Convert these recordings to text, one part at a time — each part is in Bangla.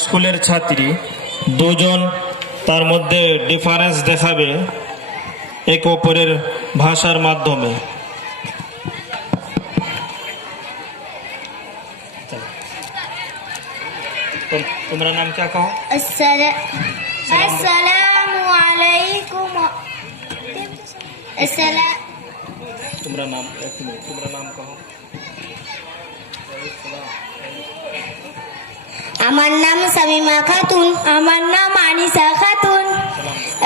স্কুলের ছাত্রী দুজন তার মধ্যে ডিফারেন্স দেখাবে এক অপরের ভাষার মাধ্যমে। তোমরা নাম क्या कहो? अस्सलामु अलैकुम। তোমরা নাম তোমরা নাম कहो। আমার নাম সামিমা খাতুন। আমার নাম আনিসা খাতুন।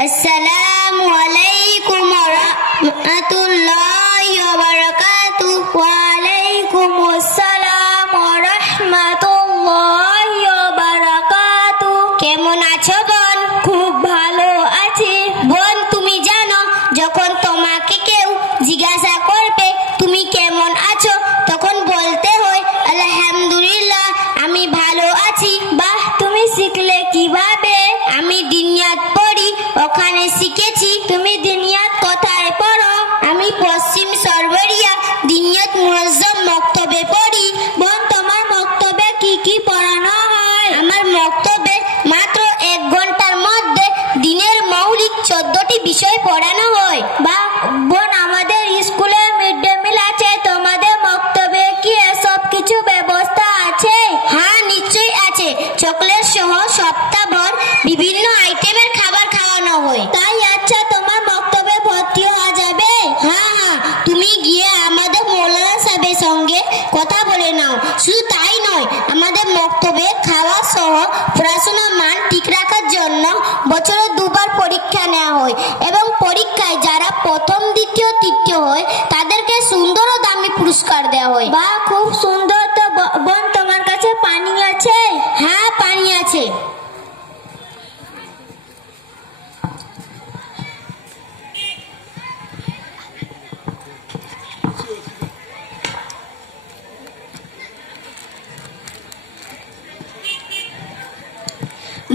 আসসালামু আলাইকুম ওয়া রাহমাতুল্লাহি ওয়া বারাকাতুহু। ওয়া আলাইকুম আসসালাম ওয়া রাহমাতুল্লাহি ওয়া বারাকাতুহু। কেমন আছো বোন? খুব ভালো আছি। বোন, তুমি জানো যখন তোমাকে কেউ জিজ্ঞাসা করবে তুমি কেমন আছো, তখন বলতে হয় আলহামদুলিল্লাহ, আমি ভালো আছি। বাহ, তুমি শিখলে কিভাবে? আমি দিনিয়াত পড়ি, ওখানে শিখেছি। তুমি দিনিয়াত কোথায় পড়ো? আমি পশ্চিম সরবরিয়া দিনিয়াত মুআজ্জম মক্তবে পড়ি। বোন, তোমার মক্তবে কি কি পড়ানো হয়? আমার মক্তবে মাত্র 1 ঘন্টার মধ্যে দিনের মৌলিক 14টি বিষয় পড়ানো হয়। বাহ বোন, আমাদের স্কুলে মিড ডে মিল আছে, তোমাদের মক্তবে কি এসব কিছু ব্যবস্থা আছে? হ্যাঁ, নিশ্চয়ই আছে। চকলেট সহ সপ্তাহভর বিভিন্ন আইটেমের খাবার খাওয়ানো হয়। তাই? আচ্ছা, তোমার মক্তবে ভর্তি হওয়া যাবে? হ্যাঁ, তুমি গিয়ে আমাদের মৌলানা সাহেবের সঙ্গে কথা বলে নাও। শুধু তাই নয়, আমাদের মক্তবে খাওয়া সহ পড়াশোনার মান ঠিক রাখার জন্য বছরে 2 বার পরীক্ষা নেওয়া হয় এবং পরীক্ষায় যারা প্রথম, দ্বিতীয়, তৃতীয় হয় তাদেরকে সুন্দর ও দামি পুরস্কার দেওয়া হয়। বাহ, খুব সুন্দর। তো বোন, তোমার কাছে পানি আছে? হ্যাঁ, পানি আছে।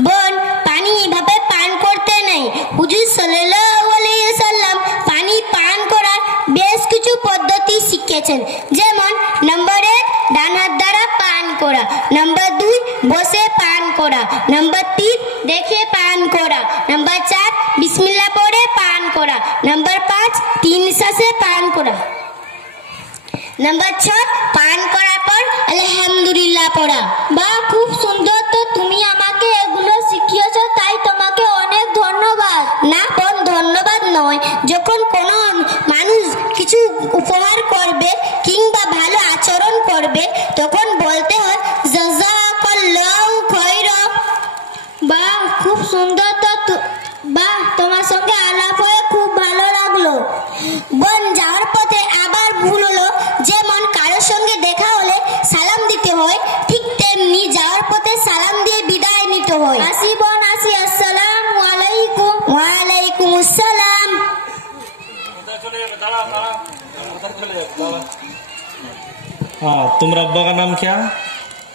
বোন, পানি এভাবে পান করতে নেই। হুজুর সাল্লাল্লাহু আলাইহি ওয়াসাল্লাম পানি পান করার বেশ কিছু পদ্ধতি শিখিয়েছেন। যেমন নম্বর 1 ডান হাত দ্বারা পান করা, নম্বর 2 বসে পান করা, নম্বর 3 দেখে পান করা, নম্বর 4 বিসমিল্লাহ পড়ে পান করা, নম্বর 5 3 শ্বাসে পান করা, নম্বর 6 পান করার পর আলহামদুলিল্লাহ পড়া। বাহ, খুব সুন্দর। তো তুমি আমাকে এগুলো শিখিয়েছো, তাই তোমাকে অনেক ধন্যবাদ। না বোন, ধন্যবাদ নয়। যখন কোনো মানুষ কিছু উপহার করবে কিংবা ভালো আচরণ করবে তখন বলতে হয় জাযাকাল্লাহু খায়রা। বাহ, খুব সুন্দর। তো বাহ, তোমার সঙ্গে আলাপ হয়ে খুব ভালো লাগলো। বোন, যাওয়ার পথে আবার ভুল হলো, যেমন কারোর সঙ্গে দেখা হলে সালাম দিতে হয়, ঠিক তেমনি যাওয়ার পথে সালাম দিয়ে বিদায় নিতে হয়। আসি বোন, আসি। আসসালামু আলাইকুম। ওয়া আলাইকুম আসসালাম। हाँ, तुम्हारा अब्बा का नाम क्या?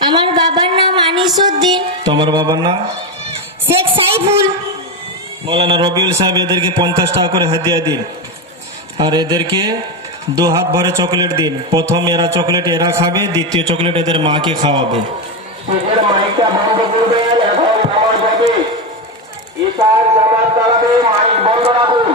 আমার বাবার নাম আনিসউদ্দিন। তোমার বাবার নাম? শেখ সাইফুল। মৌলানা রবিউল সাহেব এদেরকে 50 টাকা করে হাদিয়া দিন, আর এদেরকে 2 হাত ভরে চকলেট দিন। প্রথম এরা চকলেট এরা খাবে, দ্বিতীয় চকলেট এদের মাকে খাওয়াবে। এদের মাইকটা বন্ধ করবেন, এখন নামাজ হবে। ইশার জামাত চালাবে, মাইক বন্ধ রাখুন।